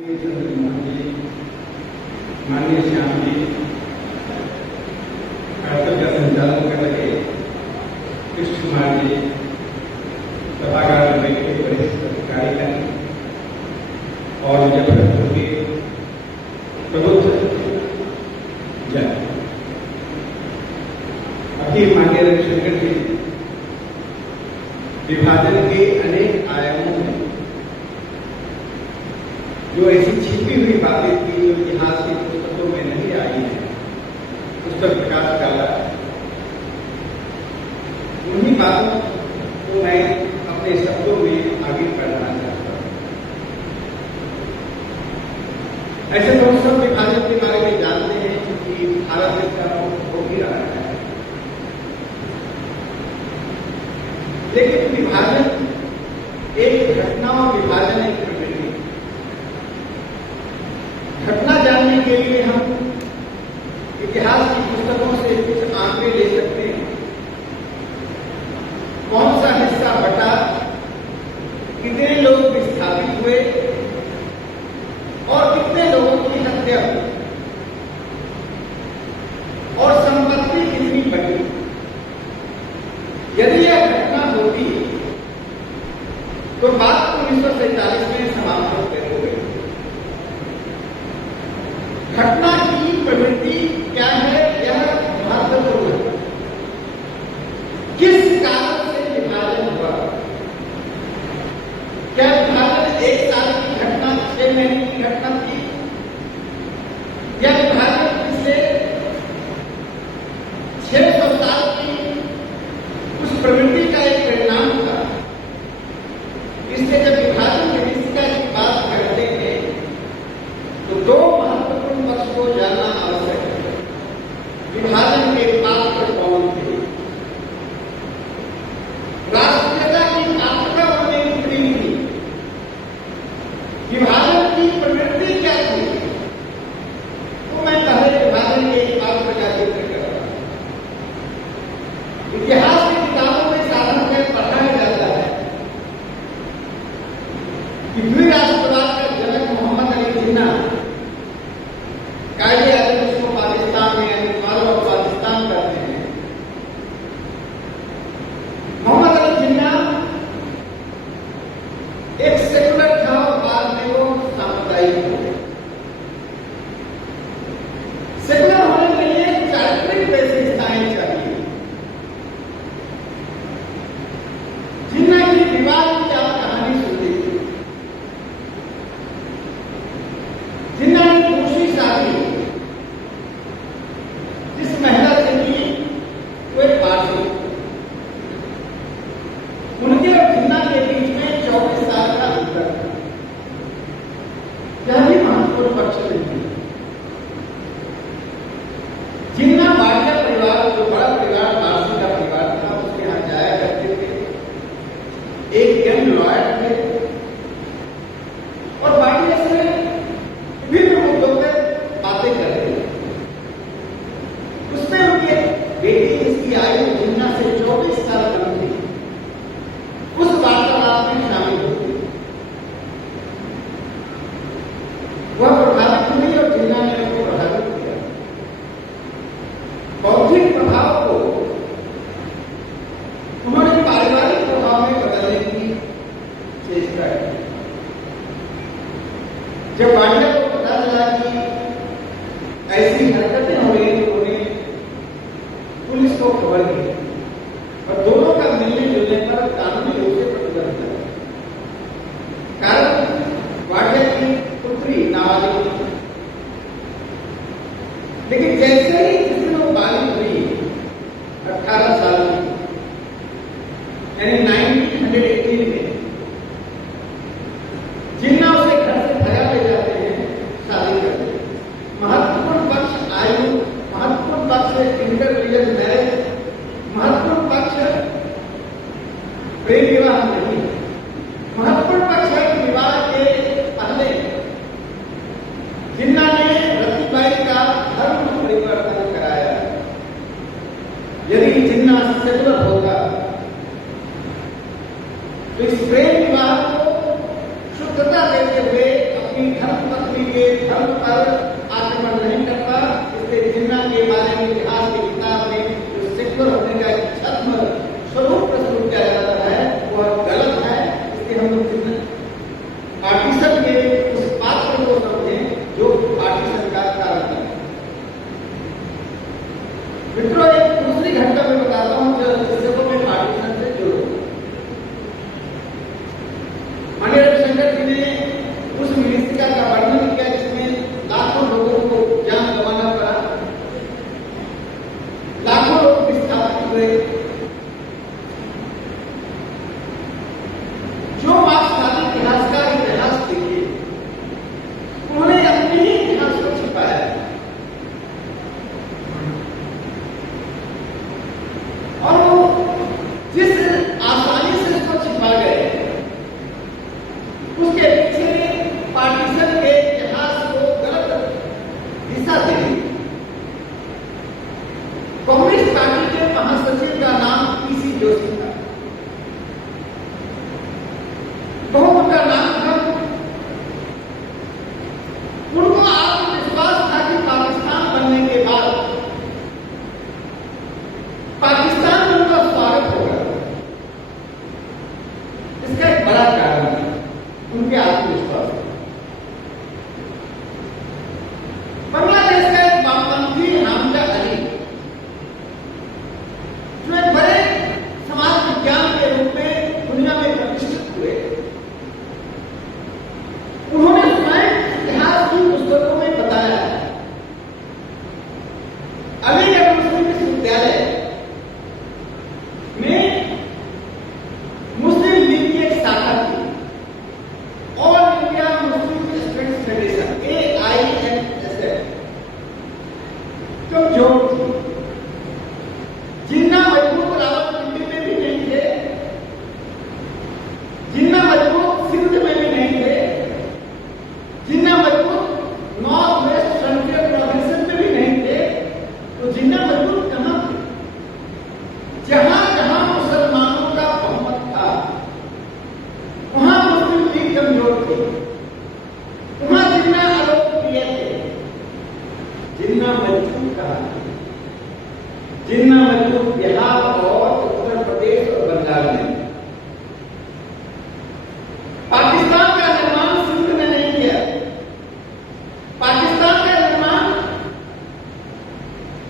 माननीय श्याम जी कार्यक्रम का संचालन कर रहे कृष्ण कुमार जी, सभागार में बैठे वरिष्ठ अधिकारीगण और मुजफ्फरपुर के प्रबुद्ध जन, अखिल माननीय रविशंकर जी, विभाजन के अनेक आयामों में जो ऐसी छिपी हुई बातें थी जो इतिहास की पुस्तकों में नहीं आई है, उस पर प्रकाश डाला। उन्हीं बातों को मैं अपने शब्दों में आगे बढ़ाना चाहता हूँ। ऐसे लोग सब विभाजन के बारे में जानते हैं कि भारत इसका हो ही रहा है, लेकिन विभाजन एक घटना और विभाजन एक प्रवृत्ति। घटना जानने के लिए हम इतिहास की पुस्तकों से कुछ आंकड़े ले सकते हैं। कौन सा हिस्सा बटा, कितने लोग विस्थापित हुए और कितने लोगों की हत्या हुई और संपत्ति कितनी बटी। यदि यह घटना होती तो बात 1947 में समाप्त हो गई। घटना की प्रवृत्ति क्या है, यह महत्वपूर्ण है। किस कारण से विभाजन हुआ? क्या विभाजन एक साल की घटना, 6 महीने की घटना थी, या विभाजन पिछले 600 साल की उस प्रवृत्ति का एक परिणाम था? इसलिए जब विभाजन विभीषिका की बात करते हैं तो दो महत्वपूर्ण पक्ष को जानना आवश्यक है। विभाजन के पात्र कौन थे? राष्ट्रीयता की मात्रा उनमें कितनी थी? विभाजन की प्रवृत्ति क्या थी? तो मैं पहले विभाजन के एक पात्र का जिक्र कर रहा हूं। इतिहास की किताबों में साधारणतः पढ़ाया जाता है कि द्विराष्ट्रवाद का जनक मोहम्मद अली जिन्ना कायदे आजम उसको पाकिस्तान में और पाकिस्तान करते हैं। मोहम्मद अली जिन्ना एक सेकुलर था और बाद में वो सांप्रदायिक हो गए। सेकुलर होने के लिए चारित्रिक विशेषताएं चाहिए। जिन्ना की विवाह की आप कहानी सुनते थे। जिन्ना ने दूसरी शादी जिस महिला से की वो एक पार्टी, उनके और जिन्ना के बीच में 24 साल का अंतर था। यह भी महत्वपूर्ण पक्ष नहीं है। जिन्ना बाटिया परिवार, जो बड़ा परिवार पारसी का परिवार था, उसके यहां जाया करते थे। एक यंग लॉयर थे और बाटिया से विभिन्न मुद्दों पर बातें करते थे। उसमें उनकी बेटी, जिसकी आयु जिन्ना से 24 साल कम थी, उस वार्तालाप में शामिल होती। वह प्रभावित हुई और जिन्ना ने उसको प्रभावित किया। बौद्धिक प्रभाव को उन्होंने पारिवारिक प्रभाव में बदलने की चेष्टा की। जब बाटिया को पता चला कि ऐसी हरकतें हो रही तो उन्हें पुलिस को खबर दी और दोनों का मिलने जुलने पर कानूनी रूप से प्रतिबंध किया। कारण बाटिया की पुत्री नाबालिग थी, लेकिन जैसे ही जिसमें वो बालिग हुई 18 साल की, यानी 1918 में, जिन्ना उसे घर से भगा ले जाते हैं शादी करते हैं। महत्वपूर्ण पक्ष आयु, महत्वपूर्ण पक्ष इंटर रिलीजन मैरिज, महत्वपूर्ण पक्ष प्रेम विवाह नहीं। महत्वपूर्ण पक्ष है कि विवाह के पहले जिन्ना ने रतिबाई का धर्म परिवर्तन के धर्म पर आक्रमण नहीं करता, इसलिए जिन्ना के बारे में इतिहास की किताब में जो सेक्युलर होने का एक छद्म स्वरूप प्रस्तुत किया जाता है वह गलत है। इसलिए हम लोग पार्टीशन के उस पात्र को समझें जो पार्टीशन का कारण है। मित्रों, एक दूसरी घटना में बताता हूं जो में पार्टीशन से जुड़ो। माननीय रविशंकर जी ने उस मिनिस्ट्रिका का वर्णन किया जिसमें लाखों लोगों को जान गंवाना पड़ा, लाखों लोग विस्थापित हुए। जो मार्क्सवादी इतिहासकार इतिहास देखे उन्होंने अपने ही इतिहास को छिपाया, और वो जिस आसानी से इसको छिपा गए उसके पीछे पार्टीशन के इतिहास को गलत दिशा दे दी। कांग्रेस पार्टी के महासचिव का नाम पीसी जोशी था, बहुत उनका नाम था। उनको आत्मविश्वास था कि पाकिस्तान बनने के बाद पाकिस्तान में उनका स्वागत होगा। इसका एक बड़ा कारण है उनके आत्मविश्वास। बांग्लादेश का एक वामपंथी हामिदा अली जो एक बड़े समाज विज्ञान के रूप में दुनिया में प्रतिष्ठित हुए, उन्होंने स्वयं इतिहास की पुस्तकों में बताया अलीगढ़ मुस्लिम विश्वविद्यालय में मुस्लिम लीग की एक शाखा थी, all India Muslim students federation AIMSF, कमजोर थी। जिन्ना मजबूत रावलपिंडी में भी नहीं थे, जिन्ना मजबूत सिंध में भी नहीं थे, जिन्ना मजबूत नॉर्थ वेस्ट फ्रंटियर प्रोविंस में भी नहीं थे, तो जिन्ना मजबूत कहां थे? जहां जहां मुसलमानों का बहुमत था वहां मुस्लिम लीग कमजोर थी, वहां जिन्ना अलोकप्रिय थे। जिन्ना मजबूत कहा, जिन्ना मजबूत बिहार और उत्तर प्रदेश और बंगाल में। पाकिस्तान का निर्माण सिंध ने नहीं किया, पाकिस्तान का निर्माण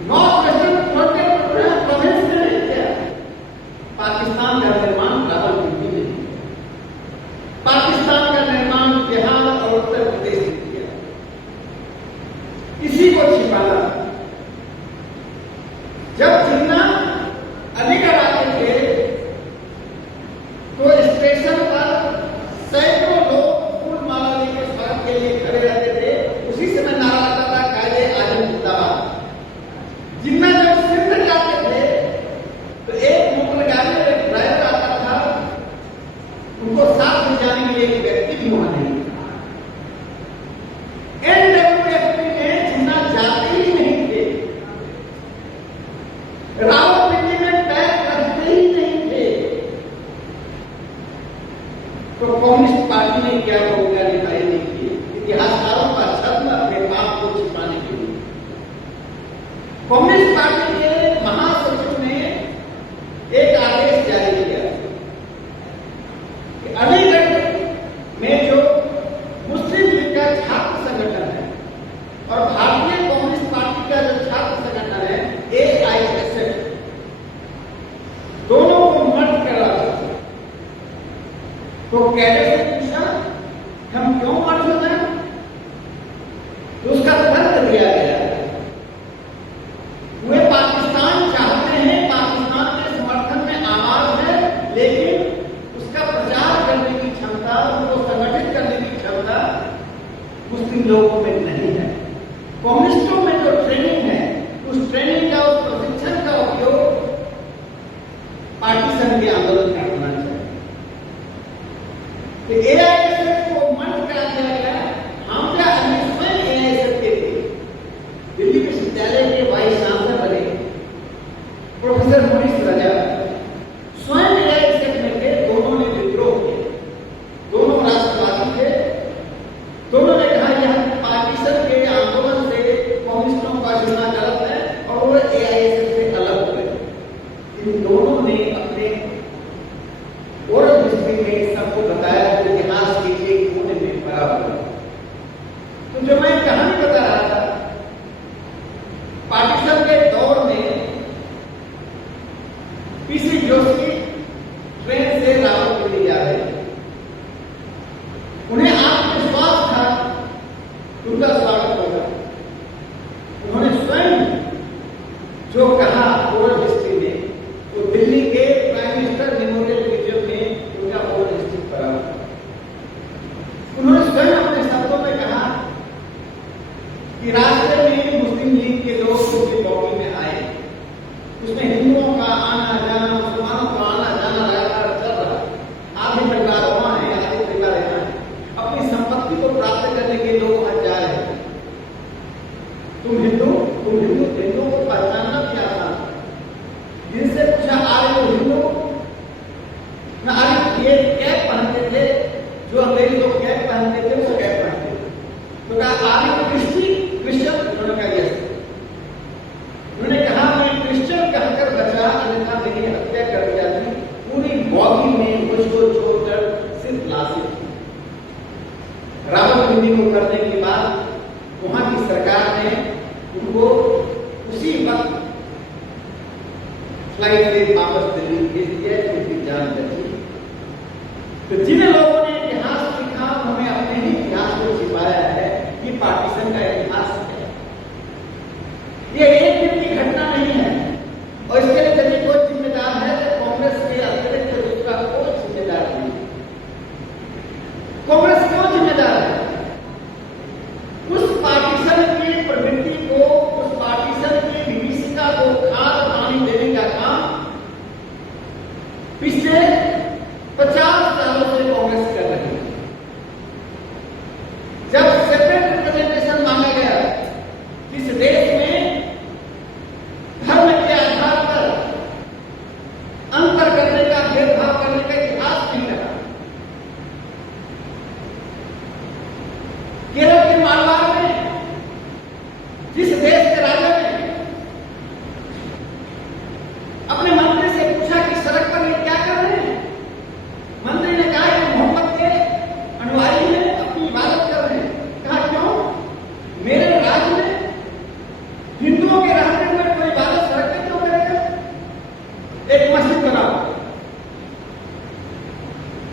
नॉर्थ वेस्टर्न फ्रंटियर प्रोविंस ने नहीं किया, पाकिस्तान का निर्माण रावलपिंडी ने किया, पाकिस्तान का निर्माण बिहार और उत्तर प्रदेश ने किया। इसी को छिपाना। जब जिन्ना अलीगढ़ आते थे तो स्टेशन पर सैकड़ों लोग फूल माला लेकर स्वागत के लिए खड़े रहते थे। उसी समय नारा लगता था कायदे आजम जिंदाबाद। जिन्ना जब सिंध जाते थे तो एक मोटर गाड़ी में एक ड्राइवर आता था, उनको साथ ले जाने के लिए एक व्यक्ति भी वहां नहीं था। NWFP में जिन्ना जाते ही नहीं थे, रावलपिंडी में पैर रखते ही नहीं थे। तो कम्युनिस्ट पार्टी ने क्या भूमिका निभाई नहीं की? इतिहासकारों का छद्म अपने पाप को छिपाने के लिए कम्युनिस्ट पार्टी के महासचिव ने एक आदेश जारी किया कि अलीगढ़ में जो मुस्लिम लीग का छात्र संगठन है और भारतीय कम्युनिस्ट पार्टी का जो छात्र संगठन है AISF, दोनों को मर्ज कर रहा था। तो कैडर से पूछा हम क्यों मर्ज होते हैं? तो उसका तर्क दिया गया वे पाकिस्तान चाहते हैं, पाकिस्तान के समर्थन में आवाज है, लेकिन उसका प्रचार करने की क्षमता, उसको संगठित करने की क्षमता मुस्लिम लोगों में नहीं है। कम्युनिस्टों में जो ट्रेनिंग है उस ट्रेनिंग का, उस प्रशिक्षण का उपयोग पार्टीशन के आंदोलन में होना चाहिए। तो AISF को मंच करा दिया गया। हम क्या स्वयं AISF के थे, दिल्ली विश्वविद्यालय के वाइस चांसलर बने प्रोफेसर मोनिस रजा स्वयं AISF में थे। दोनों ने विद्रोह किया, दोनों राष्ट्रवादी थे, दोनों ने कहा यह पार्टी तो जो मैं कहानी बता रहा था, पार्टीशन के दौर में पीसी जोशी ट्रेन से रावलपिंडी जा रहे थे। उन्हें आत्मविश्वास था उनका स्वागत होगा। उन्होंने स्वयं जो कहा ओरल हिस्ट्री में, तो दिल्ली के प्राइम मिनिस्टर मेमोरियल म्यूजियम में उनका ओरल हिस्ट्री पढ़ा। उन्होंने स्वयं अपने शब्दों में कहा कि रास्ते में मुस्लिम लीग के लोग उनकी बॉडी में आए, उसमें हिंदुओं का आना जाना, मुसलमानों का आना जाना लगातार चल रहा। आधे परिवार वहां है, आधे परिवार यहाँ है। अपनी संपत्ति को प्राप्त करने के लोग वहां जा रहे हैं। तुम हिंदुओं को पहचानना भी आसान। जिनसे पूछा आर्य तो हिंदू न आर्य, ये कैप पहनते थे, जो अंग्रेजी लोग कैप पहनते थे वो कैप पहनते थे। तो कहा आर्य तो क्रिश्चियन, उन्होंने कहा यस। उन्होंने कहा मैं क्रिश्चियन कहकर बचा, अन्यथा मेरी हत्या कर दिया थी। पूरी बॉडी में मुझको छोड़कर सिर्फ लाशें थी। रावलपिंडी को करने के बाद वहां की सरकार ने उनको उसी वक्त फ्लाइट से वापस दिल्ली भेज दिया, उनकी जान बची। तो जिन लोगों ने इतिहास लिखा उन्होंने अपने ही इतिहास को छिपाया है। ये पार्टीशन का इतिहास है, ये एक दिन की घटना नहीं है। और इसके लिए यदि कोई जिम्मेदार है तो कांग्रेस के अतिरिक्त दूसरा कोई जिम्मेदार नहीं। कांग्रेस क्यों जिम्मेदार है? उस पार्टीशन की प्रवृत्ति को, उस पार्टीशन की विभीषिका को खाद पानी देने का काम पिछले 50 सालों से कांग्रेस कर रही है। जब सेपरेट रिप्रेजेंटेशन मांगा गया, इस देश में धर्म के आधार पर अंतर करने का, भेदभाव करने का इतिहास नहीं रहा। केरल के मारवाड़ में जिस देश के राजा ने अपने मंत्री से पूछा कि सड़क पर ये क्या कर रहे हैं, मंत्री ने कहा कि मोहम्मद के अनुयायी हैं, अपनी इबादत कर रहे हैं। कहा क्यों? मेरे राज्य में हिंदुओं के रहते हुए कोई इबादत सड़क पर क्यों करेगा? एक मस्जिद बनाओ।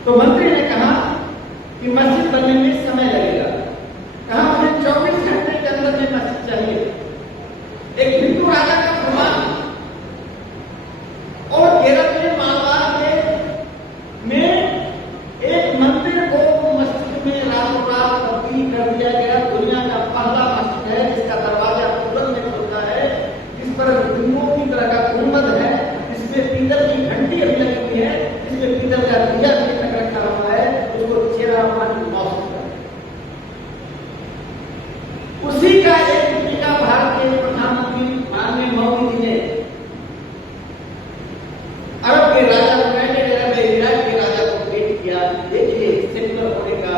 तो मंत्री ने कहा कि मस्जिद बनने में समय लगेगा। कहा मुझे 24 घंटे के अंदर में मस्जिद चाहिए। एक हिंदू राजा का फरमान। और केरल के मारवाड़ में एक मंदिर को मस्जिद में रातों रात तब्दील कर दिया गया। दुनिया का पहला मस्जिद है जिसका दरवाजा तुरंत में खुलता है, जिस पर हिंदुओं की तरह का गुंबद है, जिसमें पीतल की घंटी अभी लगी हुई है, जिसमें पीतल का दिया भी तक रखा हुआ है, उसको चेहरा मौसम। उसी का एक टीका भारत के प्रधानमंत्री माननीय मोदी जी ने अरब के राजा, यूनाइटेड अरब एमिरेट के राजा को भेंट किया। देखिए सेकुलर होने का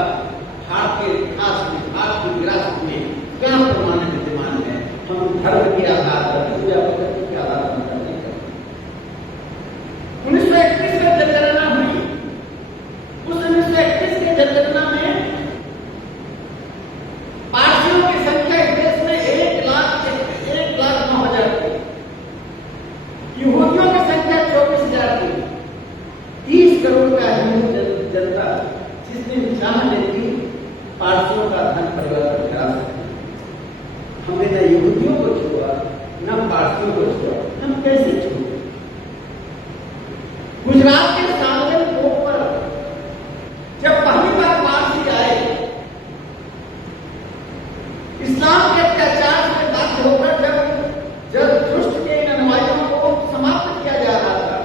भारत के इतिहास में, भारत की विरासत में क्या प्रमाण विद्यमान है। हम धर्म के आधार पर, पूजा पद्धति के आधार पर नहीं करते। 1931 में जनगणना हुई। उस 1931 के जनगणना में पारसियों की संख्या इस देश में 1,09,000 थी। यहूदियों की संख्या 24,000 थी। 30 करोड़ का हिंदू जनता जिसने चाह लेती पारसियों का धन परिवर्तन करा सकती। हमने न यहूदियों को छोड़ा, न पारसियों को छोड़ा, हम कैसे छोड़े? गुजरात के सार्वजनिक भोग पर जब पहली बार पारसी आए, इस्लाम के अत्याचार से बाध्य होकर जब दुष्ट के इन अनुयायियों को समाप्त किया जा रहा था,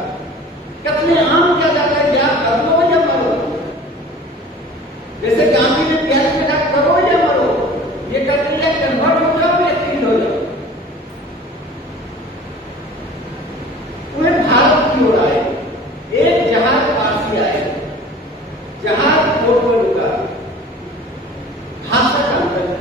कत्ले आम किया जाता है, क्या कर लो या मरो। जैसे गांधी ने बिहार में कहा करो या मरो, ये करते हैं कन्वर्ट हो जाओ या शहीद हो जाओ। उन्हें भारत की ओर आए, एक जहाज पारसी आए, जहाज पोर्ट में रुका, भाषा का अंतर था।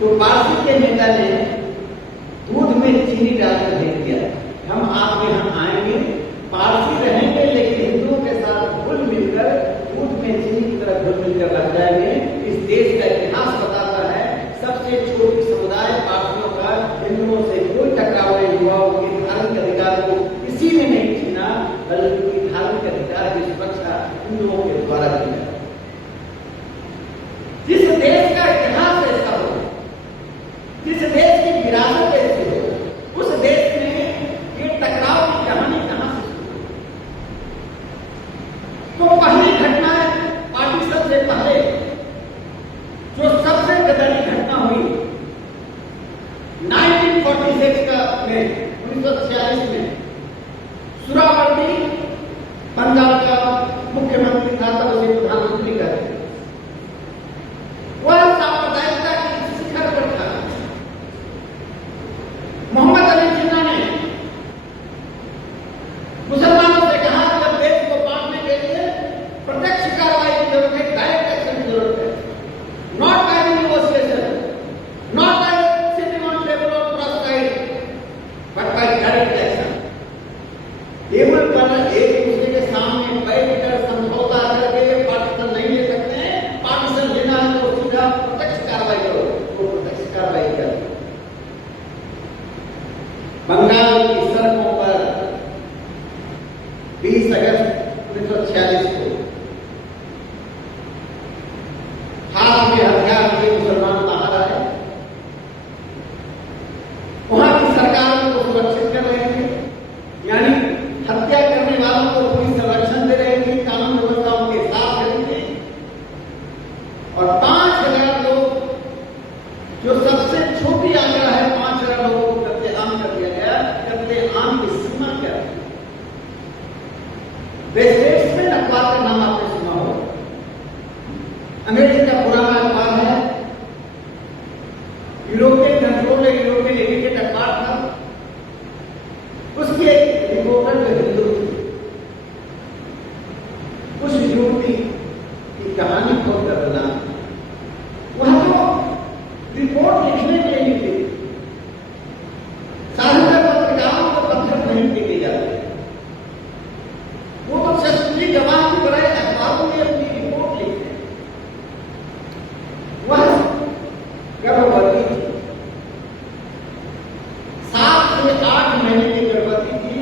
तो पारसी के नेता ने दूध में चीनी डालकर दे दिया, हम आपके यहाँ आएंगे, पारसी रहेंगे लेकिन हिंदुओं के साथ घुल मिलकर दूध में चीनी की तरह घुल मिलकर रह जाएंगे। इस देश का इतिहास बताता है सबसे छोटी समुदाय पारसियों का हिंदुओं से कोई टकराव नहीं हुआ, उनके धार्मिक अधिकार को किसी ने नहीं छीना, बल्कि उनकी धार्मिक अधिकार की सुरक्षा हिंदुओं के द्वारा की है। जिस देश का इतिहास ऐसा हो, जिस देश की विरासत ऐसी हो, उस देश में ये टकराव की कहानी कहां से शुरू? तो पहली घटना पार्टीशन से पहले जो सबसे गदरी घटना हुई 1946 का में 1946 में सुरावर्ती पंजाब का मुख्यमंत्री था, तब उसे प्रधानमंत्री कहते थे। वह सांप्रदायिकता की शिखर पर था। मोहम्मद अली जिन्ना ने मुसलमानों से कहा कि अब देश को बांटने के लिए प्रत्यक्ष कार्रवाई की जरूरत है, डायरेक्ट एक्शन की जरूरत है, not by negotiation, not by sitting on table और cross side, but by direct action. Table पर एक दूसरे के सामने बैठकर समझौता करके पार्टीशन नहीं ले सकते हैं। पार्टीशन लेना है तो सीधा प्रत्यक्ष कार्रवाई करो, तो प्रत्यक्ष कार्रवाई करो। बंगाल की सड़कों पर 20 अगस्त 1946 को हाथ में हथियार लिए मुसलमान बाहर आए। वहां की सरकार उनको सुरक्षित कर रहे थे, यानी हत्या करने वालों को पुलिस संरक्षण दे रही थी, कानून व्यवस्था उनके साथ रही थी। और 5,000 लोग, जो सबसे छोटी आंकड़ा है, 5,000 लोगों को कत्लेआम कर दिया गया। कत्लेआम की सीमा क्या है? वेस्टमेन अखबार का नाम आपने सुना हो, अंग्रेजी का पुराना अखबार है, यूरोपियन कंट्रोल है, यूरोपियन एडिटेड अखबार था। उसकी एक रिपोर्टर जो हिंदू थी, उस युवती की कहानी बहुत दर्दनाक थी। वह तो रिपोर्ट लिखने के लिए लिखी, साधारण पत्रिकाओं को पत्थर नहीं देके जाते, वो तो शस्त्री गवाह की तरह अखबारों में अपनी रिपोर्ट लिखते हैं। वह गर्भवती थी, 7 से 8 महीने की गर्भवती थी।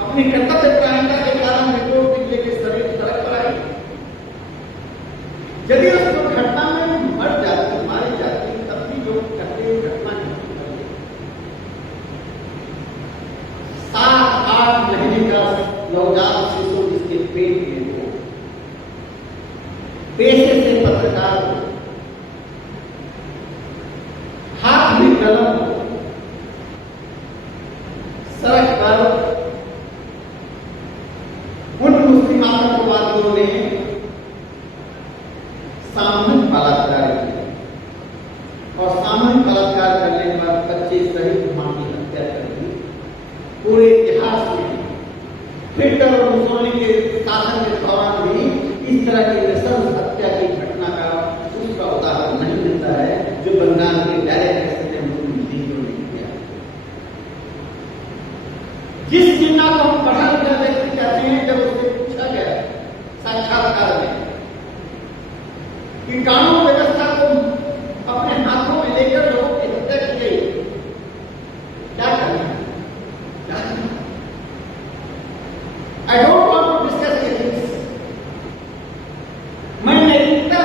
अपनी कर्तव्य परायणता के कारण रिपोर्ट लिखने के सड़क पर आई। यदि उस दुर्घटना में मर जाती, मारी जाती, तब भी लोग कहते घटना नहीं होती। 7-8 महीने का नवजात शिशु जिसके पेट में हो, पेशे से पत्रकार हो, हाथ में कलम हो, सड़क पर उन मुस्लिम आतंकवादियों ने सामूहिक बलात्कार किया और सामूहिक बलात्कार करने पर 25 शहीद मां की हत्या कर दी। पूरे इतिहास में हिटलर और मुसोलिनी के शासन के दौरान भी इस तरह की नृशंस हत्या की घटना का दूसरा उदाहरण नहीं मिलता है जो बंगाल के डायरेक्ट एक्शन ने नहीं किया। जिस जिन्ना को हम पढ़ा लिखा व्यक्ति कहते हैं, जब उससे पूछा गया साक्षात्कार में कि कानून व्यवस्था को अपने हाथों में लेकर लोगों की हत्या की गई, क्या करना है? I don't want to discuss ethics. मैं नैतिकता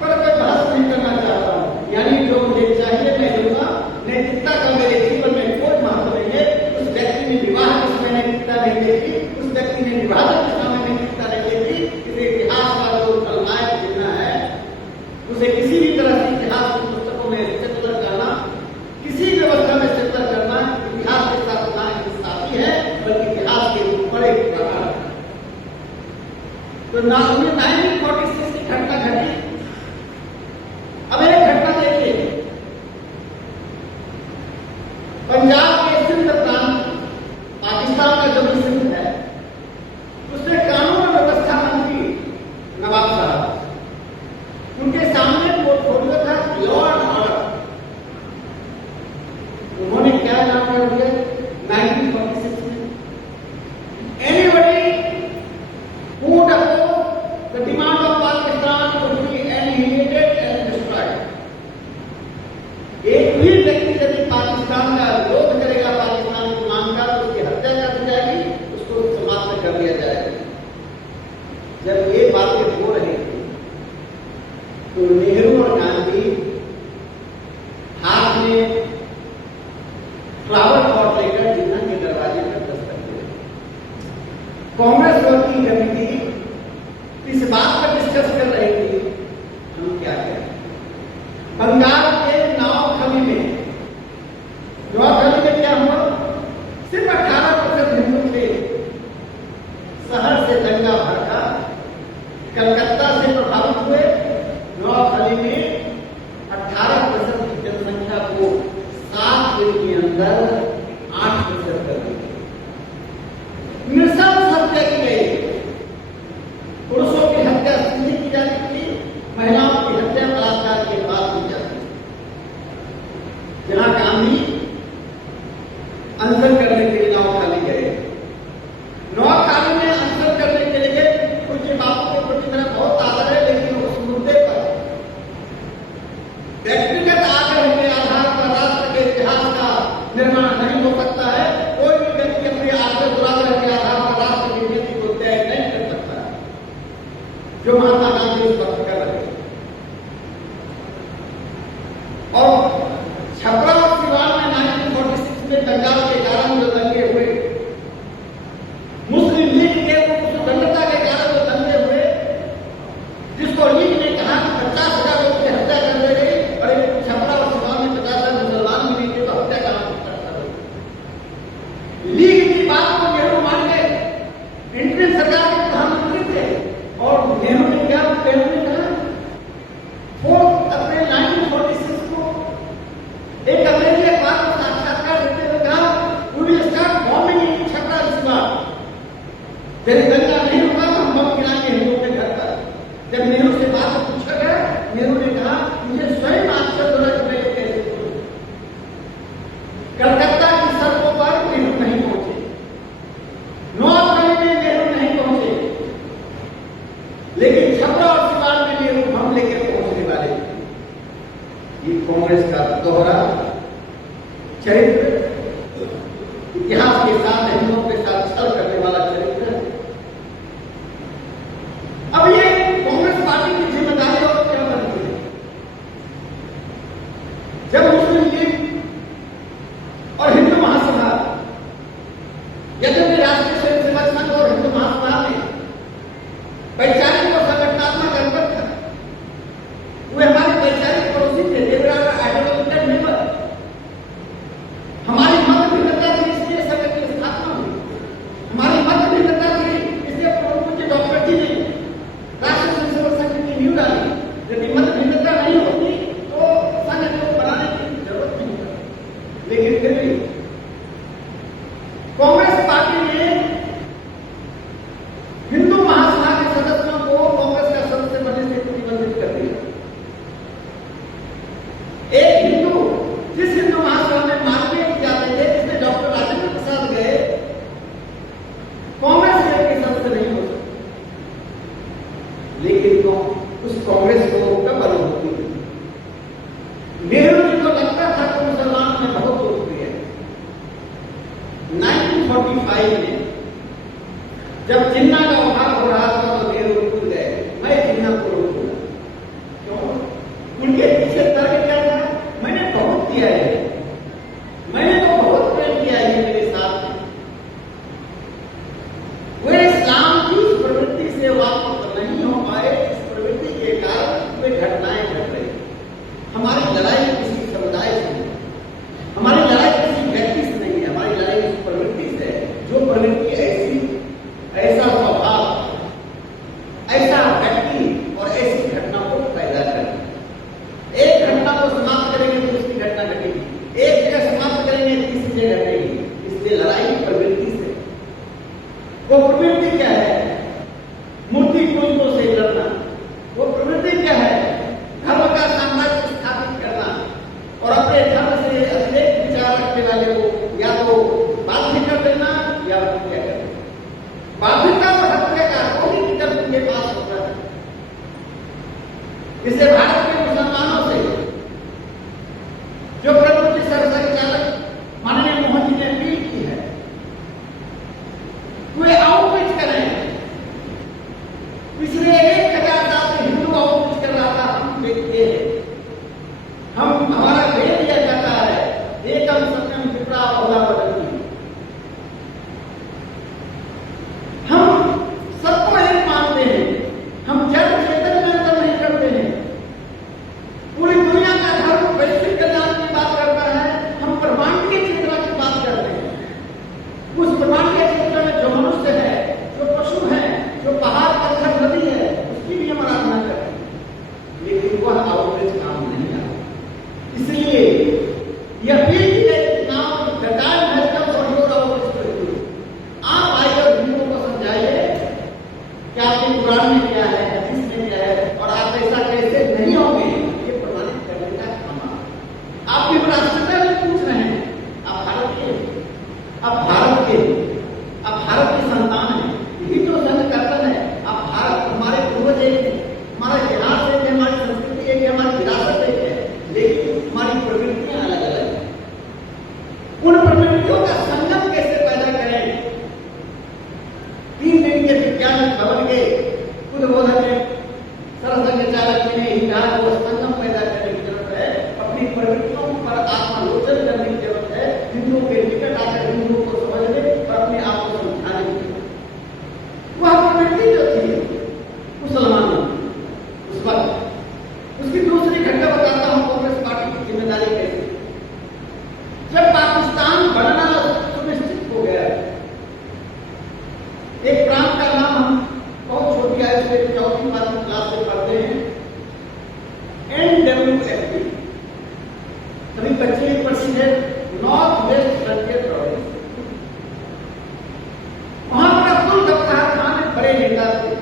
पर कोई बहस नहीं करना चाहता हूं, यानी जो मुझे चाहिए मैं दूंगा। नैतिकता का मेरे जीवन में कोई महत्व नहीं है। उस व्यक्ति ने विवाह में नैतिकता नहीं देखी, उस व्यक्ति ने विभाजन के सामने नैतिकता नहीं देखी। इसे इतिहास का जो खलनायक जितना है, उसे किसी भी तरह से इतिहास की पुस्तकों में सेकुलर करना, किसी व्यवस्था में सेकुलर करना इतिहास के साथ ना इंसाफी है, बल्कि इतिहास के ऊपर एक प्रकार है। तो 1946 की घटना घटी। अब एक घटना देखिए, पंजाब के सिंध प्रांत, पाकिस्तान का जो सिंध है, उसमें कानून व्यवस्था मंत्री नवाब साहब, उनके सामने पोर्टफोलियो था लॉ एंड ऑर्डर। गांधी हाथ में फ्लावर पॉट लेकर जिन्ना के दरवाजे पर दस्तक दिए। कांग्रेस वर्किंग कमेटी इस बात पर डिस्कस कर रही थी हम क्या करें। बंगाल के नौखली में क्या हुआ, सिर्फ 18% हिंदू थे। शहर से दंगा भड़का, कलकत्ता से प्रभावित हुए। नौखली में 18% की जनसंख्या को 7 दिन के अंदर 8% कर दी। नृशंस हत्या की गई। पुरुषों की हत्या सीधी की जाती थी, महिलाओं की हत्या बलात्कार के बाद की जाती थी। जहां गांधी अनशन करने के लिए नौखाली गए, नौखाली में अनशन करने के लिए पूज्य बापू के प्रति मेरा बहुत आदर है, लेकिन उस मुद्दे पर व्यक्तिगत आग्रह के आधार पर राष्ट्र के इतिहास का निर्माण नहीं हो सकता है। कोई भी व्यक्ति अपने आग्रह दुराग्रह के आधार पर राष्ट्र की नीति को तय नहीं कर सकता है, जो महात्मा गांधी उस वक्त कर रहे थे। और छपरा और सिवान में 1946 में बंगाल के कारण जो दंगे हुए, मुस्लिम लीग के उग्रता के कारण जो दंगे हुए, जिसको लीग ने कहा कि 50,000 लोगों की हत्या कर दी गई, और एक छपरा और सिवान में 50,000 मुसलमान भी नहीं थे, तो हत्या का लीग की बात को नेहरू मान गए। इंडियन सरकार के प्रधानमंत्री थे और नेहरू ने क्या कहा, 4 अप्रैल 1946 को एक अंग्रेजी अखबार को साक्षात्कार देते हुए कहा, "We will start bombing in Chhapra और सिवान। यदि दंगा नहीं होगा तो हम बम गिराएंगे हिंदुओं के घर पर।" जब नेहरू से बात पूछा गया, नेहरू ने कहा, "मुझे स्वयं आश्चर्य हो रहा है कि मैं ये कैसे करूं?" कलकत्ता की सड़कों पर नेहरू नहीं पहुंचे, नौखली में नेहरू नहीं पहुंचे, लेकिन छपरा और सिवान में नेहरू हम लेकर पहुंचने वाले थे। ये कांग्रेस का दोहरा चरित्र, इतिहास के साथ हिंदुओं के साथ छल करने वाला चरित्र। अब ये कांग्रेस पार्टी की जिम्मेदारी और क्या बनती है? जब मुस्लिम लीग और हिंदू महासभा, यद्यपि राष्ट्रीय स्वयं सेवक संघ और हिंदू महासभा में वैचारिक और संगठनात्मक अंतर था, वे हमारे वैचारिक पड़ोसी थे, आइडियोलॉजिकल नेबर। हमारी मत भिन्नता थी, इसलिए संघ की स्थापना हुई। हमारी मत भिन्नता थी, इसलिए पूज्य डॉक्टर जी ने राष्ट्रीय स्वयं सेवक संघ की नींव डाली। यदि मत भिन्नता नहीं होती तो संघ को बनाने की जरूरत नहीं होती। लेकिन फिर भी कांग्रेस पार्टी ने हिंदू महासभा के सदस्यों को कांग्रेस का सदस्य बनने से प्रतिबंधित कर दिया। एक हिंदू जिस हिंदू महासभा में माननीय जाते थे, जिसमें डॉक्टर राजेंद्र प्रसाद गए, कांग्रेस के सदस्य नहीं हो सकते। लेकिन तो उस कांग्रेस को कब अनुभूति हुई? नेहरू जी को लगता था कि मुसलमान में बहुत लोकप्रिय है। 1945 में जब जिन्ना का उभार हो रहा था तो नेहरू कूद गए, मैं जिन्ना को रोकूंगा। क्यों? उनके पीछे तर्क क्या था? मैंने बहुत किया है, मैंने तो बहुत प्रेम किया है मेरे साथ में। वे इस्लाम की उस प्रवृत्ति से वाकिफ नहीं हो पाए, इस प्रवृत्ति के कारण वे घटनाएं घट रही। हमारी लड़ाई किसी समुदाय से नहीं, हमारी लड़ाई किसी व्यक्ति से नहीं है, हमारी लड़ाई उस प्रवृत्ति से है, जो प्रवृत्ति ऐसा स्वभाव, ऐसा व्यक्ति और ऐसी घटना को पैदा करती है। इसकी दूसरी घटना बताता हूं कांग्रेस पार्टी की जिम्मेदारी कैसी। जब पाकिस्तान बनना सुनिश्चित हो गया, एक प्रांत का नाम हम बहुत छोटी आयु से 4वीं क्लास से पढ़ते हैं, NWFP, सभी बच्चे प्रसिद्ध है, नॉर्थ वेस्ट फ्रंटियर प्रोविंस। वहां पर अब्दुल गफ्फार खान एक बड़े नेता थे,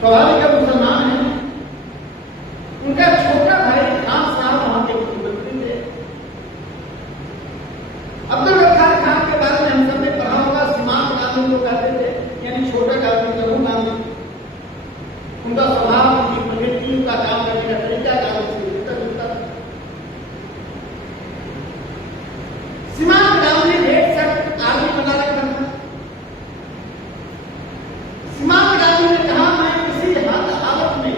स्वाभाविक है मुसलमान है। उनका छोटा भाई खान साहब वहां के मुख्यमंत्री थे। अब्दुल गफ्फार खान के बारे में हम सबने पढ़ा होगा, सीमांत गांधी को कहते थे, यानी छोटा गांधी, लघु गांधी। उनका स्वभाव, उनकी प्रवृत्ति, उनका काम करने का तरीका गांधी से मिलता जुलता था। सीमांत गांधी ने एक शर्त आर्मी बना रखा था। सीमांत गांधी ने कहा, मैं किसी हालत में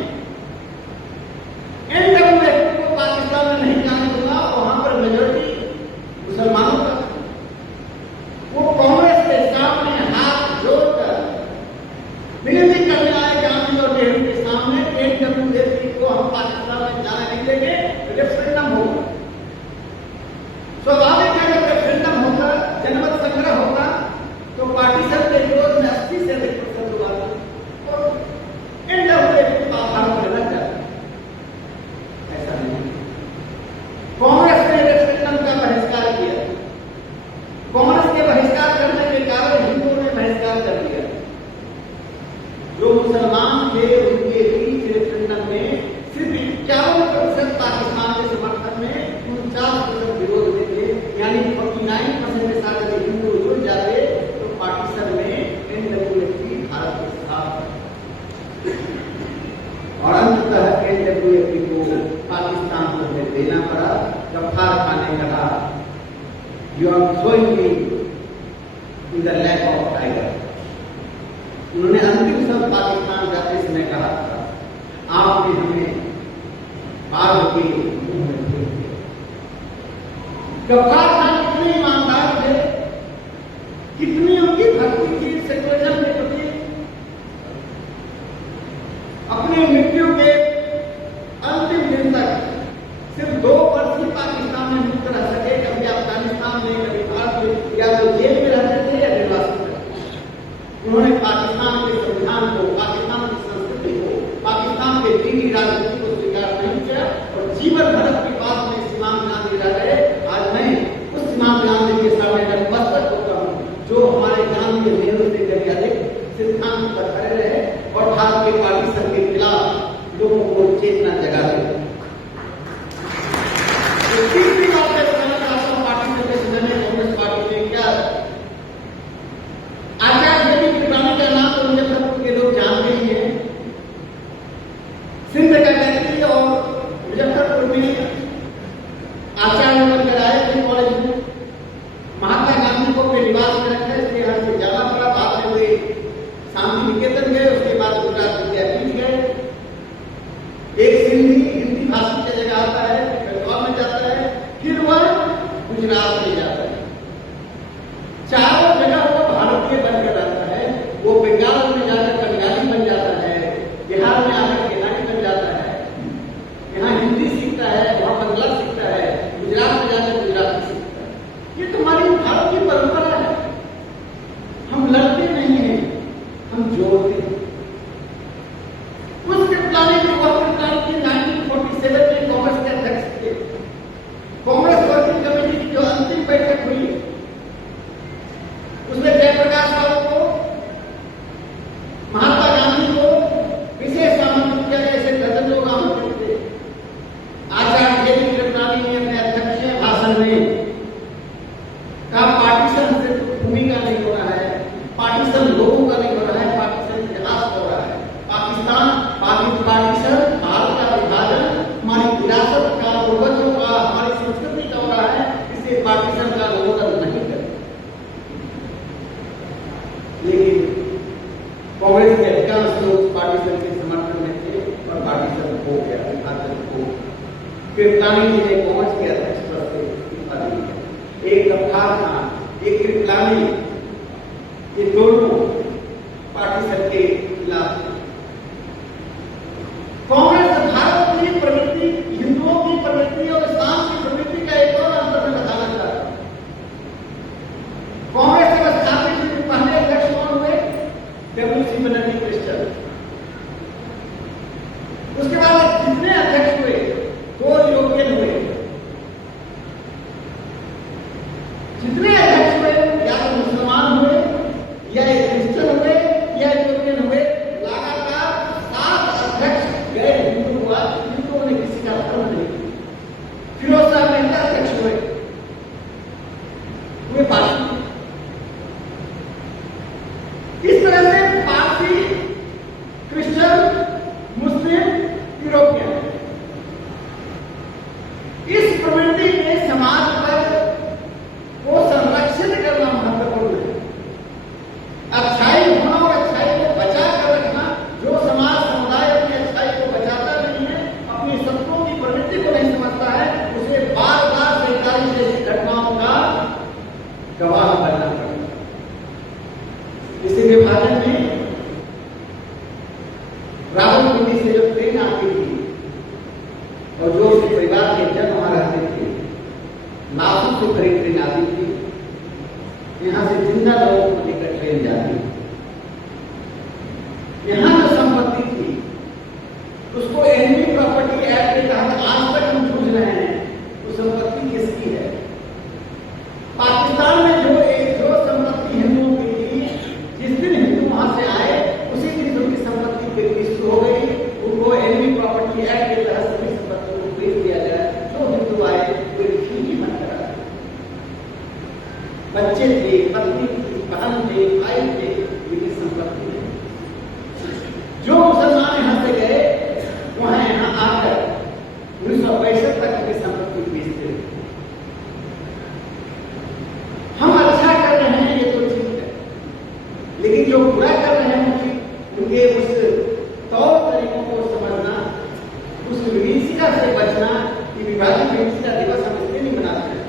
NWFP को पाकिस्तान में नहीं जाने दूंगा। वहां पर मेजोरिटी मुसलमानों का। वो कांग्रेस के सामने हाथ जोड़कर विनती करने आए गांधी और नेहरू के सामने, NWFP को हम पाकिस्तान में जाने नहीं देंगे, रेफरेंडम होगा। स्वाभाविक है, जब रेफरेंडम होगा, जनमत संग्रह होगा, तो पार्टीशन के विरोध में 80 से अधिक % होगा और NWFP का भारत में लग जाएगा। ऐसा नहीं, कांग्रेस ने रेफरेंडम का बहिष्कार किया। कांग्रेस के बहिष्कार करने के कारण हिंदुओं ने बहिष्कार कर दिया। जो मुसलमान थे उनके बीच रेफरेंडम में सिर्फ 51% पाकिस्तान के समर्थन में, 49% विरोध में थे, यानी 49% के साथ यदि हिंदू जुड़ जाते तो पाकिस्तान में NWFP भारत के साथ। और अंततः NWFP को पाकिस्तान को हमें देना पड़ा। गफ्फार खान ने कहा, you are throwing me in the lake of tiger. उन्होंने अंतिम शब्द पाकिस्तान जाते समय कहा था, आपने हमें बाघ के मुंह में फेंक दिया। गफ्फार खान कितने ईमानदार थे, कितनी उनकी भक्ति थी सेकुलरिज्म के प्रति। अपनी मृत्यु के अंतिम दिन तक सिर्फ 2 वर्ष ही पाकिस्तान में मुक्त रह सके। कभी अफगानिस्तान में, कभी भारत में, या तो जेल में रहते थे या निर्वासित थे। उन्होंने पाकिस्तान के संविधान को, पाकिस्तान की संस्कृति को, पाकिस्तान के दीनी राजनीति को स्वीकार नहीं किया और जीवन भर अपनी बात में सीमांत गांधी रह गए। आज मैं उस सीमांत गांधी के सामने नतमस्तक होता हूं, जो हमारे गांधी नेहरू से कभी अधिक सिद्धांत पर खड़े रहे और भारत के पाकिस्तान के खिलाफ लोगों को चेतना जगाते। तीसरी बात मैं बताना चाहता हूं, पार्टी के सुनने कांग्रेस पार्टी ने क्या, आचार्य देवी कृपलानी का नाम तो मुजफ्फरपुर के लोग जानते ही हैं। सिंध का कैथी और मुजफ्फरपुर में आचार्य बनकर आए थे कॉलेज में। महात्मा गांधी को अपने निवास में रखा, इसलिए हर से जाना पड़ा। बाद में वे शांति निकेतन गए, उसके बाद गुजरात विद्यापीठ गए। एक हिंदी भाषी की जगह आता है, बंगाल में जाता है, फिर वह गुजरात में जाता है। चारों जगह वो भारतीय बनकर आता है। वो बंगाल में जाकर बंगाली बन जाता है, बिहार में आकर बिहारी बन जाता है, यहाँ हिंदी सीखता है, वहां बंगला सीखता है, गुजरात में जाकर गुजराती सीखता है। ये तुम्हारी भारत की परंपरा है। हम लड़ते नहीं हैं, हम जोड़ते हैं। उसके प्लानिंग की 1947 में कांग्रेस के अध्यक्ष थे। कांग्रेस वर्किंग कमेटी की जो अंतिम बैठक हुई, उसमें जयप्रकाश राव को, महात्मा गांधी को विशेष आमंत्रित किया गया। ऐसे दर्जन लोग आमंत्रित थे। आचार्य देवी कृपलानी ने अपने अध्यक्षीय भाषण में कहा, पार्टीशन सिर्फ भूमि का नहीं हो रहा है, पार्टीशन लोगों का नहीं हो रहा है, पार्टीशन इतिहास हो रहा है। पार्टीशन, भारत का विभाजन, हमारी विरासत का, पूर्वजों का, हमारी संस्कृति का हो रहा है। इसलिए पार्टीशन का अनुमोदन नहीं करें। लेकिन कांग्रेस के अधिकांश लोग पार्टीशन के समर्थन में थे और पार्टीशन हो गया, विभाजन हो। कृपलानी जी ने कांग्रेस के अध्यक्ष पद से इस्तीफा दिया। एक गफ्फार खान, एक कृपलानी, ये दोनों पार्टीशन के खिलाफ थे। उसके बाद जितने अध्यक्ष हुए, 2 यूरोपियन हुए, जितने अध्यक्ष हुए या तो मुसलमान हुए या क्रिश्चियन हुए या यूरोपियन हुए, लगातार 7 अध्यक्ष गए हिंदूवाद, हिंदुओं ने किसी का धर्म नहीं किया। फिरोज शाह मेहता अध्यक्ष हुए पार्टी। इस तरह से पारसी, क्रिश्चियन, मुस्लिम, यूरोपियन, इस कम्युनिटी के समाज पर को संरक्षित करना महत्वपूर्ण है। अच्छाई होना और अच्छाई को बचा कर रखना। जो समाज समुदाय अपनी अच्छाई को बचाता नहीं है, अपनी शत्रुओं की प्रवृत्ति को नहीं समझता है, उसे बार बार सरकारी जैसी घटनाओं का गवाह बनना पड़ेगा। इसी विभाजन में रावलपिंडी से जो ट्रेन आती थी और जो उसके परिवार के जन वहां रहते थे, लाखों से भरी ट्रेन आती थी। यहां से जिंदा लोगों को लेकर ट्रेन जाती थी। यहां जो संपत्ति थी उसको एनवी प्रॉपर्टी एक्ट के तहत आज तक हम जूझ रहे हैं, वो संपत्ति किसकी है। पाकिस्तान में जो संपत्ति हिंदुओं की थी, जिस दिन हिंदू वहां से आए उसी दिन उनकी संपत्ति बेच हो गई। उनको एनवी प्रॉपर्टी एक्ट के तहत सभी संपत्तियों को बेच दिया जाए। जो हिंदू आए वे ठीक मत करा, बच्चे थे, पत्नी थी, बहन थे, भाई थे, उनकी संपत्ति है। जो मुसलमान यहां से गए वहां यहां आकर 1962 तक उनकी संपत्ति बेचते रहे। हम अच्छा कर रहे हैं ये तो ठीक है, लेकिन जो बुरा कर रहे हैं उनके उस तौर तरीकों को समझना, उस विभीषिका से बचना कि विभाजन विभीषिका दिवस हम इसलिए नहीं मनाते हैं,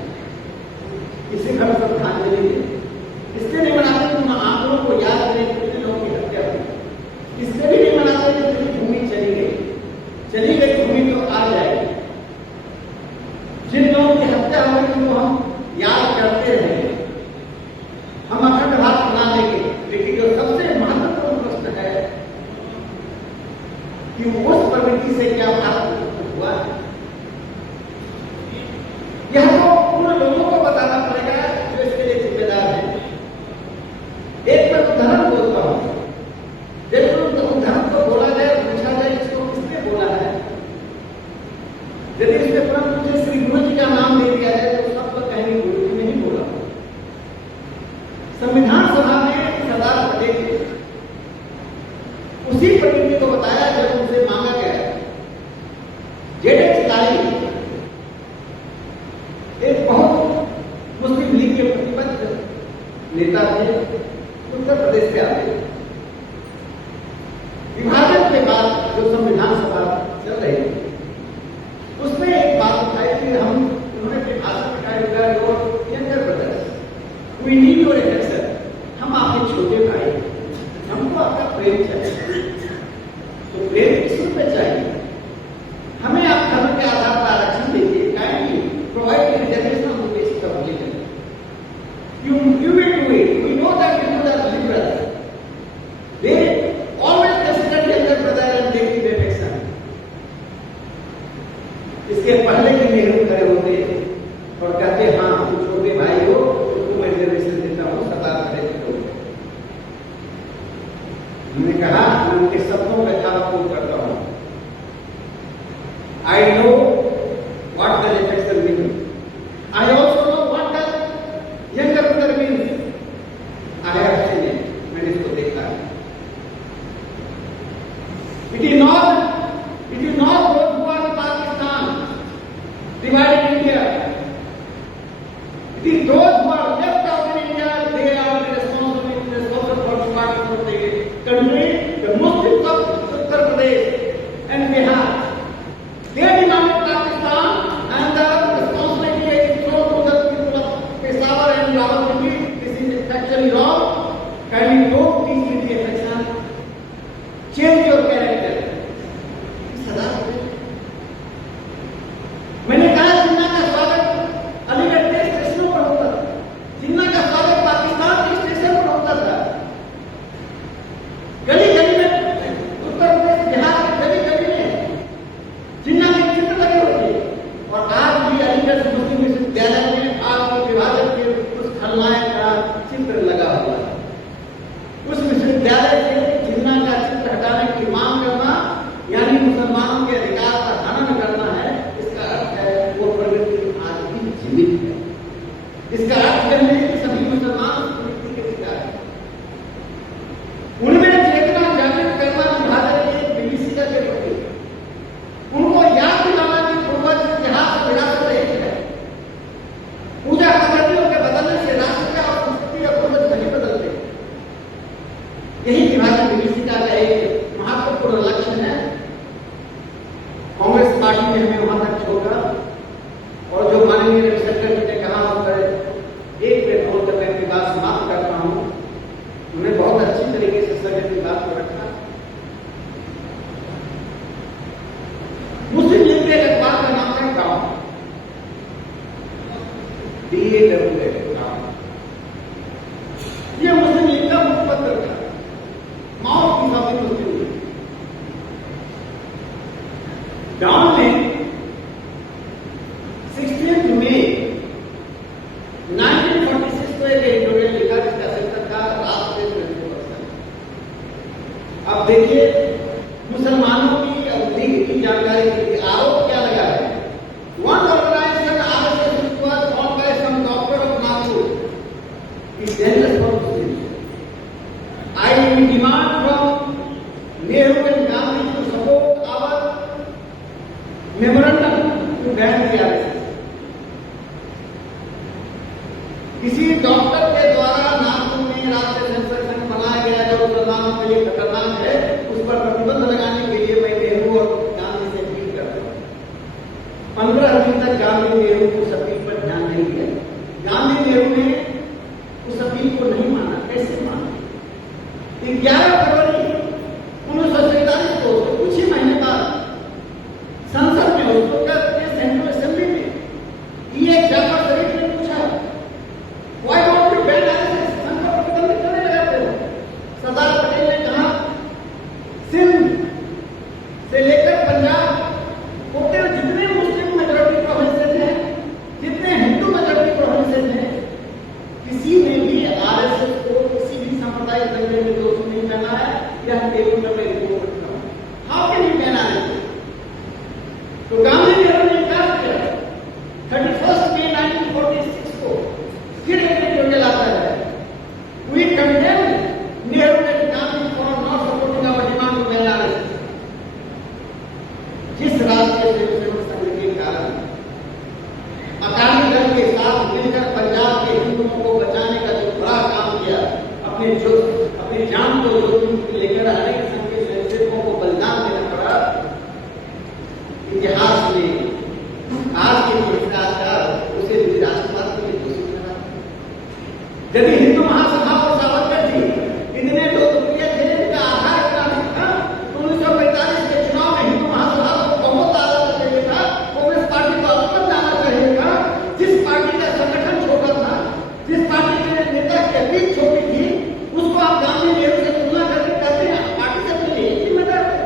इसे हम श्रद्धांजलि दें, इसलिए नहीं मनाते कि उन आंकड़ों को याद करें कितने लोगों की हत्या हुई, इसलिए भी नहीं मनाते कि कितनी भूमि चली गई भूमि तो आ जाएगी। जिन लोगों की हत्या हो गई उनको हम याद करते रहेंगे, हम अखंड भारत बना लेंगे। लेकिन जो सबसे महत्वपूर्ण प्रश्न है कि उस प्रवृत्ति से क्या भारत हुआ है, यह तो उन लोगों को बताना पड़ेगा जो इसके लिए जिम्मेदार है। एक पर उदाहरण बोलता हूं, जब उदाहरण को बोला जाए, पूछा जाए इसको किसने बोला है, यदि इसमें तुरंत मुझे श्री गुरु जी का नाम दे दिया जाए तो सब लोग कहेंगे गुरु जी ने ही बोला। संविधान सभा में सरदार पटेल उसी प्रवृत्ति को बताया जब उनसे मांगा गया। जेडेक्स लाई एक बहुत मुस्लिम लीग के प्रतिबद्ध नेता थे, उत्तर प्रदेश के आते। विभाजन के बाद जो संविधान सभा चल रही थी उसमें एक बात उठाई कि उन्होंने अपने भाषण में कहा, younger brothers, we need your affection, हम आपके छोटे भाई, हमको आपका प्रेम चाहिए। तो प्रेम किस रूप में चाहिए? हमें आप धर्म के आधार पर आरक्षण दीजिए, kindly provide reservation on the basis of religion. You will do it. We know that people are liberals. They always consider younger brother and they give affection. इसके पहले के नेहरू खड़े होते और कहते हाँ तुम छोटे भाई हो तो तुम रिजर्वेशन देता हूं, सरदार खड़े थे। मैंने कहा मैं उनके शब्दों का यथार्थपूर्ण करता हूं। I know what the affection means. I also know what the younger brother means. I have seen it. मैंने इसको देखा है। It is not those who are in Pakistan divided India. It is those who are left out in India. They are responsible for dividing of the country. The Muslims of Uttar Pradesh and Bihar, they demanded Congress party ने हमें वहां तक छोड़ा और जो माननीय secretary जी ने कहा एक मिनट होल्ड कर मैं अपनी बात समाप्त करता हूं। उन्होंने बहुत अच्छी तरीके से सभी की बात को रखा। मुस्लिम लीग के अखबार का नाम है गांव, DAWA गांव। ये मुस्लिम लीग का मुखपत्र था, mouthpiece of the Muslim League. गांव में 16 मई 1946 को एक एडिटोरियल लिखा जिसका शीर्षक था रात से 24%। अब देखिए मुसलमानों की अवधि की जानकारी के लिए आरोप क्या लगा है। One organization RSS which was formed by some doctor of Nagpur is dangerous for Muslims. I demand from Nehru and Gandhi to support our memorandum to ban the RSS. किसी डॉक्टर के द्वारा नागपुर में राष्ट्रीय संसद संघ बनाया गया जो मुसलमानों के लिए खतरनाक है, उस पर प्रतिबंध लगाने के लिए मैं नेहरू और गांधी से अपील करता हूं। 15 दिन तक गांधी नेहरू को उस अपील पर ध्यान नहीं दिया। गांधी नेहरू ने उस अपील को नहीं माना। कैसे माना? 11 फरवरी 1947 को कुछ ही महीने बाद संसद में उसको सेंट्रल असेंबली में ये जाफर शरीफ ने पूछा, Why don't you ban RSS? संघ को प्रतिबंधित करने लगाते हो? सरदार पटेल ने कहा, सिंध से लेकर पंजाब टोटल जितने मुस्लिम मेजॉरिटी प्रोविंसेस हैं, जितने हिंदू मेजॉरिटी प्रोविंसेस हैं, किसी ने भी RSS को किसी भी सांप्रदायिक दंगे में दोषी नहीं माना है। यह टेबल पर मैं रिपोर्ट करता हूं। How can you ban RSS? तो गांधी नेहरू ने क्या किया? 31 मई 1946 को फिर एक एडिटोरियल आता है। We condemn Nehru and Gandhi for not supporting our demand to ban RSS. जिस राष्ट्रीय स्वयंसेवक संघ के कारण अकाली दल के साथ मिलकर पंजाब के हिंदुओं को बचाने का जो बड़ा काम किया, अपनी जान को जोखिम में लेकर अनेक संघ के स्वयंसेवकों को बलिदान देना पड़ा। इतिहास में आज के इतिहासकार उसे राष्ट्रवाद के लिए दोषी ठहरा। यदि हिंदू महासभा और सावरकर जी इतने लोकप्रिय थे, इनका आधार इतना नहीं था, तो 1945 के चुनाव में हिंदू महासभा को बहुत आना चाहिए था, कांग्रेस पार्टी को अलग जाना चाहिए था। जिस पार्टी का संगठन छोटा था, जिस पार्टी के नेता की अपील छोटी थी, उसको आप गांधी नेहरू से तुलना करके कहते हैं पार्टी से अपनी एक जिम्मेदार है।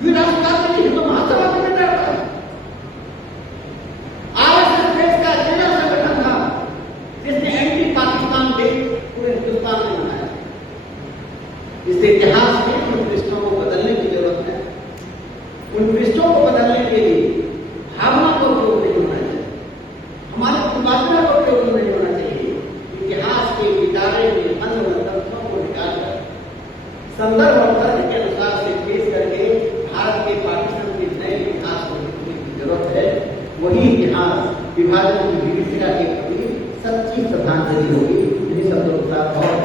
फिर राष्ट्रवाद के लिए हिंदू महासभा जिम्मेदार था। RSS देश का अकेला संगठन था जिसने एंटी पाकिस्तान डे पूरे हिंदुस्तान में मनाया। इस इतिहास में उन पृष्ठों को बदलने की जरूरत है। उन पृष्ठों को बदलने के लिए भावना को उपयोग नहीं होना चाहिए, हमारे पूर्वाग्रह को उपयोग नहीं होना चाहिए। इतिहास के पिटारे में अन्य तथ्यों को निकालकर संदर्भ और तर्क के अनुसार से पेश करके भारत के पाकिस्तान के नए इतिहास को लिखने की जरूरत है। वही इतिहास विभाजन की विभीषिका के प्रति सच्ची श्रद्धांजलि होगी। इन्हीं शब्दों के साथ बहुत